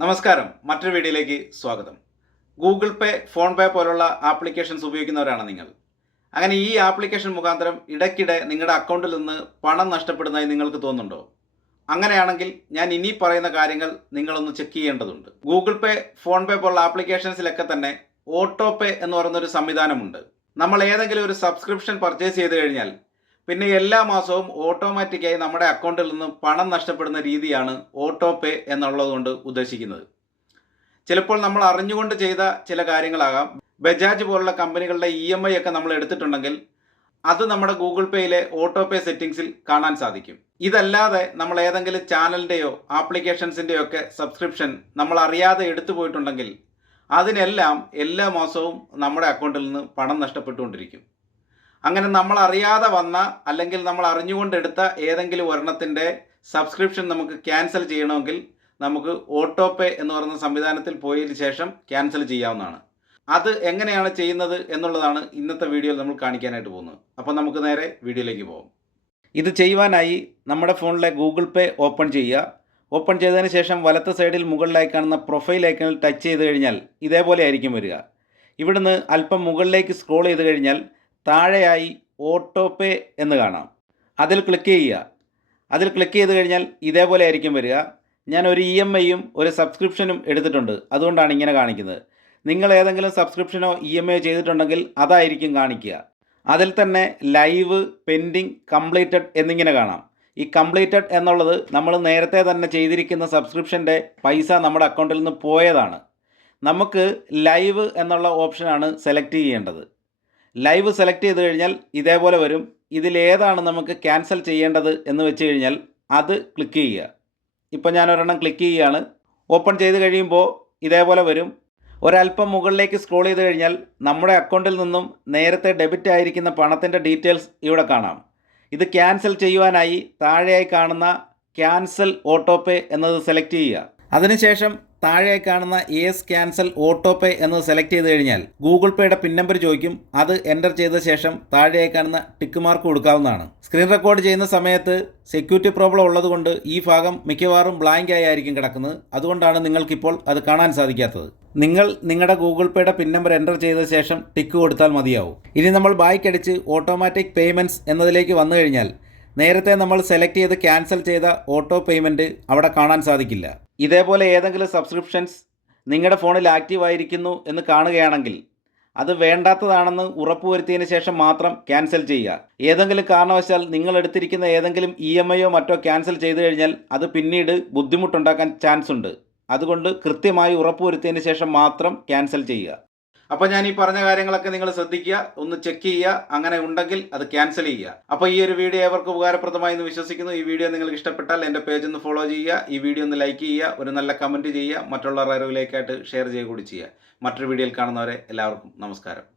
നമസ്കാരം. മറ്റൊരു വീഡിയോയിലേക്ക് സ്വാഗതം. ഗൂഗിൾ പേ ഫോൺ പേ പോലുള്ള ആപ്ലിക്കേഷൻസ് ഉപയോഗിക്കുന്നവരാണ് നിങ്ങൾ. അങ്ങനെ ഈ ആപ്ലിക്കേഷൻ മുഖാന്തരം ഇടയ്ക്കിടെ നിങ്ങളുടെ അക്കൗണ്ടിൽ നിന്ന് പണം നഷ്ടപ്പെടുന്നതായി നിങ്ങൾക്ക് തോന്നുന്നുണ്ടോ? അങ്ങനെയാണെങ്കിൽ ഞാൻ ഇനി പറയുന്ന കാര്യങ്ങൾ നിങ്ങളൊന്ന് ചെക്ക് ചെയ്യേണ്ടതുണ്ട്. ഗൂഗിൾ പേ ഫോൺ പേ പോലുള്ള ആപ്ലിക്കേഷൻസിലൊക്കെ തന്നെ ഓട്ടോ പേ എന്ന് പറയുന്നൊരു സംവിധാനമുണ്ട്. നമ്മൾ ഏതെങ്കിലും ഒരു സബ്സ്ക്രിപ്ഷൻ പർച്ചേസ് ചെയ്ത് കഴിഞ്ഞാൽ പിന്നെ എല്ലാ മാസവും ഓട്ടോമാറ്റിക്കായി നമ്മുടെ അക്കൗണ്ടിൽ നിന്നും പണം നഷ്ടപ്പെടുന്ന രീതിയാണ് ഓട്ടോ പേ എന്നുള്ളതുകൊണ്ട് ഉദ്ദേശിക്കുന്നത്. ചിലപ്പോൾ നമ്മൾ അറിഞ്ഞുകൊണ്ട് ചെയ്ത ചില കാര്യങ്ങളാകാം. ബജാജ് പോലുള്ള കമ്പനികളുടെ ഇ എം ഐ ഒക്കെ നമ്മൾ എടുത്തിട്ടുണ്ടെങ്കിൽ അത് നമ്മുടെ ഗൂഗിൾ പേയിലെ ഓട്ടോ പേ സെറ്റിംഗ്സിൽ കാണാൻ സാധിക്കും. ഇതല്ലാതെ നമ്മൾ ഏതെങ്കിലും ചാനലിന്റെയോ ആപ്ലിക്കേഷൻസിന്റെയോ ഒക്കെ സബ്സ്ക്രിപ്ഷൻ നമ്മൾ അറിയാതെ എടുത്തു പോയിട്ടുണ്ടെങ്കിൽ അതിനെല്ലാം എല്ലാ മാസവും നമ്മുടെ അക്കൗണ്ടിൽ നിന്ന് പണം നഷ്ടപ്പെട്ടുകൊണ്ടിരിക്കും. അങ്ങനെ നമ്മൾ അറിയാതെ വന്ന അല്ലെങ്കിൽ നമ്മൾ അറിഞ്ഞുകൊണ്ടെടുത്ത ഏതെങ്കിലും ഒരെണ്ണത്തിന്റെ സബ്സ്ക്രിപ്ഷൻ നമുക്ക് ക്യാൻസൽ ചെയ്യണമെങ്കിൽ നമുക്ക് ഓട്ടോ പേ എന്ന് പറയുന്ന സംവിധാനത്തിൽ പോയതിന് ശേഷം ക്യാൻസൽ ചെയ്യാവുന്നതാണ്. അത് എങ്ങനെയാണ് ചെയ്യുന്നത് എന്നുള്ളതാണ് ഇന്നത്തെ വീഡിയോയിൽ നമ്മൾ കാണിക്കാനായിട്ട് പോകുന്നത്. അപ്പോൾ നമുക്ക് നേരെ വീഡിയോയിലേക്ക് പോകാം. ഇത് ചെയ്യുവാനായി നമ്മുടെ ഫോണിലെ ഗൂഗിൾ പേ ഓപ്പൺ ചെയ്യുക. ഓപ്പൺ ചെയ്തതിന് ശേഷം വലത്ത് സൈഡിൽ മുകളിലായി കാണുന്ന പ്രൊഫൈൽ ഐക്കണിൽ ടച്ച് ചെയ്ത് കഴിഞ്ഞാൽ ഇതേപോലെ ആയിരിക്കും വരിക. ഇവിടുന്ന് അല്പം മുകളിലേക്ക് സ്ക്രോൾ ചെയ്ത് കഴിഞ്ഞാൽ താഴെയായി ഓട്ടോ പേ എന്ന് കാണാം. അതിൽ ക്ലിക്ക് ചെയ്യുക. അതിൽ ക്ലിക്ക് ചെയ്ത് കഴിഞ്ഞാൽ ഇതേപോലെ ആയിരിക്കും വരിക. ഞാൻ ഒരു ഇ എം ഐയും ഒരു സബ്സ്ക്രിപ്ഷനും എടുത്തിട്ടുണ്ട്. അതുകൊണ്ടാണ് ഇങ്ങനെ കാണിക്കുന്നത്. നിങ്ങൾ ഏതെങ്കിലും സബ്സ്ക്രിപ്ഷനോ ഇ എം ഐ ചെയ്തിട്ടുണ്ടെങ്കിൽ അതായിരിക്കും കാണിക്കുക. അതിൽ തന്നെ ലൈവ് പെൻഡിങ് കംപ്ലീറ്റഡ് എന്നിങ്ങനെ കാണാം. ഈ കംപ്ലീറ്റഡ് എന്നുള്ളത് നമ്മൾ നേരത്തെ തന്നെ ചെയ്തിരിക്കുന്ന സബ്സ്ക്രിപ്ഷന്റെ പൈസ നമ്മുടെ അക്കൗണ്ടിൽ നിന്ന് പോയതാണ്. നമുക്ക് ലൈവ് എന്നുള്ള ഓപ്ഷനാണ് സെലക്ട് ചെയ്യേണ്ടത്. ലൈവ് സെലക്ട് ചെയ്ത് കഴിഞ്ഞാൽ ഇതേപോലെ വരും. ഇതിലേതാണ് നമുക്ക് ക്യാൻസൽ ചെയ്യേണ്ടത് എന്ന് വെച്ച് കഴിഞ്ഞാൽ അത് ക്ലിക്ക് ചെയ്യുക. ഇപ്പോൾ ഞാൻ ഒരെണ്ണം ക്ലിക്ക് ചെയ്യുകയാണ്. ഓപ്പൺ ചെയ്ത് കഴിയുമ്പോൾ ഇതേപോലെ വരും. ഒരല്പം മുകളിലേക്ക് സ്ക്രോൾ ചെയ്ത് കഴിഞ്ഞാൽ നമ്മുടെ അക്കൗണ്ടിൽ നിന്നും നേരത്തെ ഡെബിറ്റ് ആയിരിക്കുന്ന പണത്തിന്റെ ഡീറ്റെയിൽസ് ഇവിടെ കാണാം. ഇത് ക്യാൻസൽ ചെയ്യുവാനായി താഴെയായി കാണുന്ന ക്യാൻസൽ ഓട്ടോ പേ എന്നത് സെലക്ട് ചെയ്യുക. അതിനുശേഷം താഴെ കാണുന്ന എസ് ക്യാൻസൽ ഓട്ടോ പേ എന്ന് സെലക്ട് ചെയ്ത് കഴിഞ്ഞാൽ ഗൂഗിൾ പേയുടെ പിൻ നമ്പർ ചോദിക്കും. അത് എന്റർ ചെയ്ത ശേഷം താഴെ കാണുന്ന ടിക്ക് മാർക്ക് കൊടുക്കാവുന്നതാണ്. സ്ക്രീൻ റെക്കോർഡ് ചെയ്യുന്ന സമയത്ത് സെക്യൂരിറ്റി പ്രോബ്ലം ഉള്ളതുകൊണ്ട് ഈ ഭാഗം മിക്കവാറും ബ്ലാങ്ക് ആയി ആയിരിക്കും കിടക്കുന്നത്. അതുകൊണ്ടാണ് നിങ്ങൾക്കിപ്പോൾ അത് കാണാൻ സാധിക്കാത്തത്. നിങ്ങൾ നിങ്ങളുടെ ഗൂഗിൾ പേയുടെ പിൻ നമ്പർ എന്റർ ചെയ്ത ശേഷം ടിക്ക് കൊടുത്താൽ മതിയാവും. ഇനി നമ്മൾ ബൈക്ക് അടിച്ച് ഓട്ടോമാറ്റിക് പേയ്മെന്റ്സ് എന്നതിലേക്ക് വന്നു കഴിഞ്ഞാൽ നേരത്തെ നമ്മൾ സെലക്ട് ചെയ്ത് ക്യാൻസൽ ചെയ്ത ഓട്ടോ പേയ്മെന്റ് അവിടെ കാണാൻ സാധിക്കില്ല. ഇതേപോലെ ഏതെങ്കിലും സബ്സ്ക്രിപ്ഷൻസ് നിങ്ങളുടെ ഫോണിൽ ആക്റ്റീവ് ആയിരിക്കുന്നു എന്ന് കാണുകയാണെങ്കിൽ അത് വേണ്ടാത്തതാണെന്ന് ഉറപ്പുവരുത്തിയതിന് ശേഷം മാത്രം ക്യാൻസൽ ചെയ്യുക. ഏതെങ്കിലും കാരണവശാൽ നിങ്ങൾ എടുത്തിരിക്കുന്ന ഏതെങ്കിലും ഇ എം ഐയോ മറ്റോ ക്യാൻസൽ ചെയ്തു കഴിഞ്ഞാൽ അത് പിന്നീട് ബുദ്ധിമുട്ടുണ്ടാക്കാൻ ചാൻസ് ഉണ്ട്. അതുകൊണ്ട് കൃത്യമായി ഉറപ്പുവരുത്തിയതിന് ശേഷം മാത്രം ക്യാൻസൽ ചെയ്യുക. അപ്പോൾ ഞാൻ ഈ പറഞ്ഞ കാര്യങ്ങളൊക്കെ നിങ്ങൾ ശ്രദ്ധിക്കുക ഒന്ന് ചെക്ക് ചെയ്യുക. അങ്ങനെ ഉണ്ടെങ്കിൽ അത് ക്യാൻസൽ ചെയ്യുക. അപ്പോൾ ഈ ഒരു വീഡിയോ ഏവർക്ക് ഉപകാരപ്രദമായി എന്ന് വിശ്വസിക്കുന്നു. ഈ വീഡിയോ നിങ്ങൾക്ക് ഇഷ്ടപ്പെട്ടാൽ എന്റെ പേജ് ഒന്ന് ഫോളോ ചെയ്യുക. ഈ വീഡിയോ ഒന്ന് ലൈക്ക് ചെയ്യുക. ഒരു നല്ല കമന്റ് ചെയ്യുക. മറ്റുള്ളവരുടെ അറിവിലേക്കായിട്ട് ഷെയർ ചെയ്യുക കൂടി ചെയ്യുക. മറ്റൊരു വീഡിയോയിൽ കാണുന്നവരെ എല്ലാവർക്കും നമസ്കാരം.